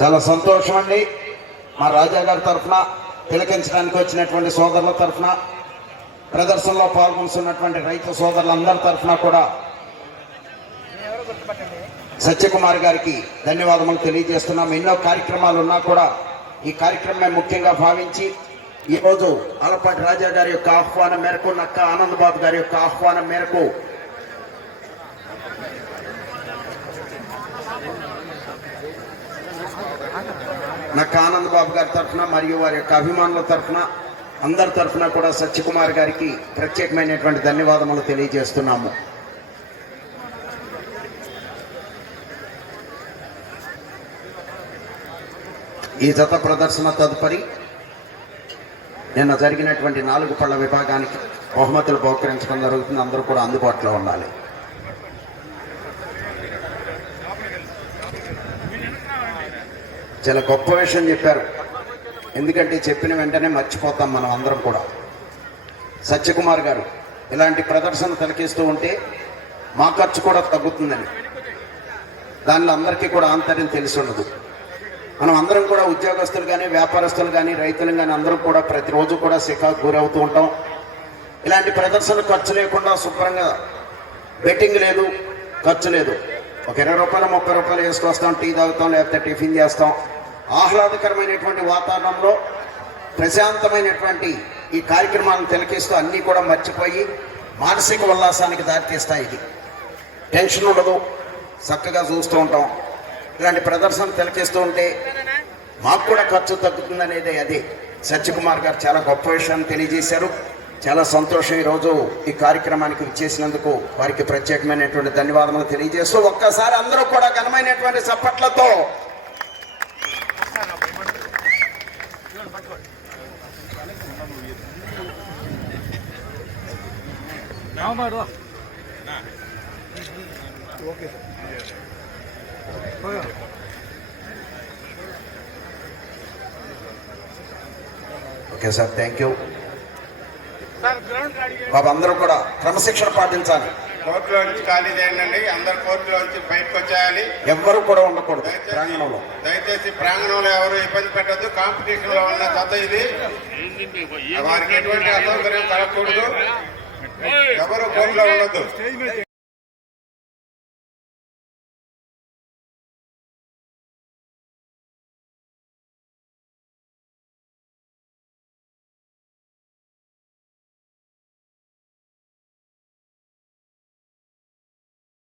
చాలా సంతోషం అండి. మా రాజా గారి తరఫున తిలకించడానికి వచ్చినటువంటి సోదరుల తరఫున, ప్రదర్శనలో పాల్గొంటున్నటువంటి రైతు సోదరులందరి తరఫున కూడా సత్యకుమార్ గారికి ధన్యవాదములు తెలియజేస్తున్నాం. ఎన్నో కార్యక్రమాలు ఉన్నా కూడా ఈ కార్యక్రమం ముఖ్యంగా భావించి ఈరోజు ఆలపాటి రాజా గారి యొక్క ఆహ్వానం మేరకు, నక్క ఆనంద్ బాబు గారి యొక్క ఆహ్వానం మేరకు నక్క ఆనంద్ బాబు గారి తరఫున మరియు వారి యొక్క అభిమానుల తరఫున అందరి తరఫున కూడా సత్యకుమార్ గారికి ప్రత్యేకమైనటువంటి ధన్యవాదములు తెలియజేస్తున్నాము. ఈ జత ప్రదర్శన తదుపరి నిన్న జరిగినటువంటి 4 పళ్ళ విభాగానికి బహుమతులు బహుకరించడం జరుగుతుంది. అందరూ కూడా అందుబాటులో ఉండాలి. చాలా గొప్ప విషయం చెప్పారు. ఎందుకంటే చెప్పిన వెంటనే మర్చిపోతాం మనం అందరం కూడా. సత్యకుమార్ గారు ఇలాంటి ప్రదర్శన తిలకిస్తూ ఉంటే మా ఖర్చు కూడా తగ్గుతుందని, దానిలో అందరికీ కూడా ఆంతర్యం తెలిసి ఉండదు. మనం అందరం కూడా ఉద్యోగస్తులు కానీ, వ్యాపారస్తులు కానీ, రైతులు కానీ అందరం కూడా ప్రతిరోజు కూడా శిఖాకు గురవుతూ ఉంటాం. ఇలాంటి ప్రదర్శన ఖర్చు లేకుండా శుభ్రంగా, బెట్టింగ్ లేదు, ఖర్చు లేదు, ఒక 20 రూపాయలు 30 రూపాయలు వేసుకొస్తాం, టీ తాగుతాం, లేకపోతే టిఫిన్ చేస్తాం. ఆహ్లాదకరమైనటువంటి వాతావరణంలో ప్రశాంతమైనటువంటి ఈ కార్యక్రమాలను తిలకిస్తూ అన్నీ కూడా మర్చిపోయి మానసిక ఉల్లాసానికి దారితీస్తాయి. ఇది టెన్షన్ ఉండదు, చక్కగా చూస్తూ ఉంటాం. ఇలాంటి ప్రదర్శన తిలకిస్తూ ఉంటే మాకు కూడా ఖర్చు తగ్గుతుందనేది అదే సత్యకుమార్ గారు చాలా గొప్ప విషయాన్ని తెలియజేశారు. చాలా సంతోషం. ఈరోజు ఈ కార్యక్రమానికి ఇచ్చేసినందుకు వారికి ప్రత్యేకమైనటువంటి ధన్యవాదాలు తెలియజేస్తూ ఒక్కసారి అందరూ కూడా ఘనమైనటువంటి చప్పట్లతో ఓకే సార్, థ్యాంక్ యూ బాబు. అందరూ కూడా క్రమశిక్షణ పాటించాలి. కోర్టులో నుంచి ఖాళీ చేయండి. అందరు కోర్టులో నుంచి బయటకు వచ్చేయాలి. ఎవ్వరూ కూడా ఉండకూడదు ప్రాంగణంలో. దయచేసి ప్రాంగణంలో ఎవరు ఇబ్బంది పెట్టద్దు. కాంపిటీషన్ లో ఉన్న జత ఇది, వారికి ఎటువంటి అసౌకర్యం కలగకూడదు. ఎవరు కోర్టులో ఉండొద్దు.